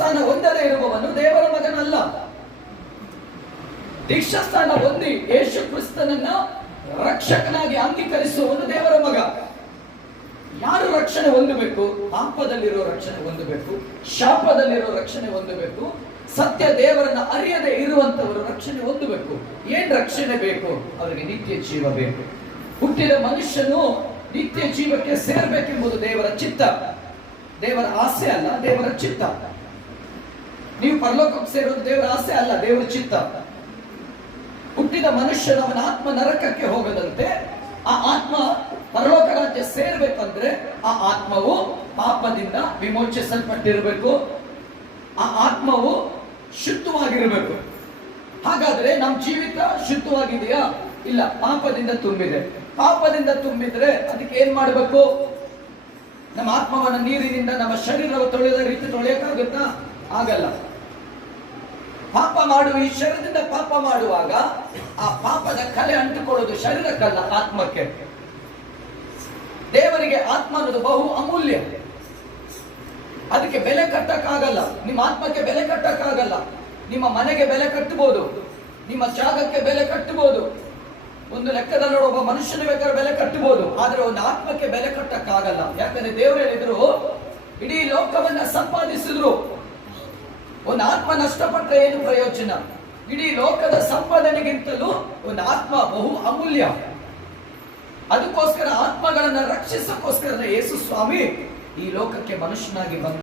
ಸ್ಥಾನ ಹೊಂದದೇ ಇರುವವನು ದೇವರ ಮಗನಲ್ಲ. ದೀಕ್ಷಾ ಸ್ಥಾನ ಹೊಂದಿ ಯೇಸು ಕ್ರಿಸ್ತನನ್ನ ರಕ್ಷಕನಾಗಿ ಅಂಗೀಕರಿಸುವವನು ದೇವರ ಮಗ. ಯಾರು ರಕ್ಷಣೆ ಹೊಂದಬೇಕು? ಪಾಪದಲ್ಲಿರೋ ರಕ್ಷಣೆ ಹೊಂದಬೇಕು, ಶಾಪದಲ್ಲಿರೋ ರಕ್ಷಣೆ ಹೊಂದಬೇಕು, ಸತ್ಯ ದೇವರನ್ನ ಅರಿಯದೆ ಇರುವಂತವರು ರಕ್ಷಣೆ ಹೊಂದಬೇಕು. ಏನ್ ರಕ್ಷಣೆ ಬೇಕು? ಅವರಿಗೆ ನಿತ್ಯ ಜೀವ ಬೇಕು. ಹುಟ್ಟಿದ ಮನುಷ್ಯನು ನಿತ್ಯ ಜೀವಕ್ಕೆ ಸೇರ್ಬೇಕೆಂಬುದು ದೇವರ ಚಿತ್ತ, ದೇವರ ಆಸೆ ಅಲ್ಲ, ದೇವರ ಚಿತ್ತ. ನೀವು ಪರಲೋಕಕ್ಕೆ ಸೇರೋದು ದೇವರ ಆಸೆ ಅಲ್ಲ, ದೇವರ ಚಿತ್ತ. ಹುಟ್ಟಿದ ಮನುಷ್ಯನ ಅವನ ಆತ್ಮ ನರಕಕ್ಕೆ ಹೋಗದಂತೆ ಆ ಆತ್ಮ ಪರಲೋಕ ರಾಜ್ಯ ಸೇರ್ಬೇಕಂದ್ರೆ ಆ ಆತ್ಮವು ಪಾಪದಿಂದ ವಿಮೋಚಿಸಲ್ಪಟ್ಟಿರಬೇಕು, ಆ ಆತ್ಮವು ಶುದ್ಧವಾಗಿರಬೇಕು. ಹಾಗಾದ್ರೆ ನಮ್ಮ ಜೀವಿತ ಶುದ್ಧವಾಗಿದೆಯಾ? ಇಲ್ಲ, ಪಾಪದಿಂದ ತುಂಬಿದೆ. ಪಾಪದಿಂದ ತುಂಬಿದ್ರೆ ಅದಕ್ಕೆ ಏನ್ ಮಾಡಬೇಕು? ನಮ್ಮ ಆತ್ಮವನ್ನ ನೀರಿನಿಂದ ನಮ್ಮ ಶರೀರವ ತೊಳೆದ ರೀತಿ ತೊಳೆಯಕ್ಕಾಗುತ್ತಾ? ಆಗಲ್ಲ. ಪಾಪ ಮಾಡುವ ಈ ಶರೀರದಿಂದ ಪಾಪ ಮಾಡುವಾಗ ಆ ಪಾಪದ ಕಲೆ ಅಂಟುಕೊಳ್ಳೋದು ಶರೀರಕ್ಕಲ್ಲ, ಆತ್ಮಕ್ಕೆ. ದೇವರಿಗೆ ಆತ್ಮ ಅನ್ನೋದು ಬಹು ಅಮೂಲ್ಯ. ಅದಕ್ಕೆ ಬೆಲೆ ಕಟ್ಟಕ್ಕಾಗಲ್ಲ. ನಿಮ್ಮ ಆತ್ಮಕ್ಕೆ ಬೆಲೆ ಕಟ್ಟಕ್ಕಾಗಲ್ಲ. ನಿಮ್ಮ ಮನೆಗೆ ಬೆಲೆ ಕಟ್ಟಬಹುದು, ನಿಮ್ಮ ಜಾಗಕ್ಕೆ ಬೆಲೆ ಕಟ್ಟಬಹುದು, ಒಂದು ಲೆಕ್ಕದಲ್ಲಿ ಒಬ್ಬ ಮನುಷ್ಯನ ಬೇಕಾದ್ರೆ ಬೆಲೆ ಕಟ್ಟಬಹುದು, ಆದ್ರೆ ಒಂದು ಆತ್ಮಕ್ಕೆ ಬೆಲೆ ಕಟ್ಟಕ್ಕಾಗಲ್ಲ. ಯಾಕಂದ್ರೆ ದೇವರು ಹೇಳಿದ್ರು, ಇಡೀ ಲೋಕವನ್ನ ಸಂಪಾದಿಸಿದ್ರು, ಒಂದು ಆತ್ಮ ನಷ್ಟಪಟ್ಟರೆ ಏನು ಪ್ರಯೋಜನ? ಇಡೀ ಲೋಕದ ಸಂಪಾದನೆಗಿಂತಲೂ ಒಂದು ಆತ್ಮ ಬಹು ಅಮೂಲ್ಯ. ಅದಕ್ಕೋಸ್ಕರ ಆತ್ಮಗಳನ್ನ ರಕ್ಷಿಸಕ್ಕೋಸ್ಕರ ಯೇಸು ಸ್ವಾಮಿ ಈ ಲೋಕಕ್ಕೆ ಮನುಷ್ಯನಾಗಿ ಬಂದ.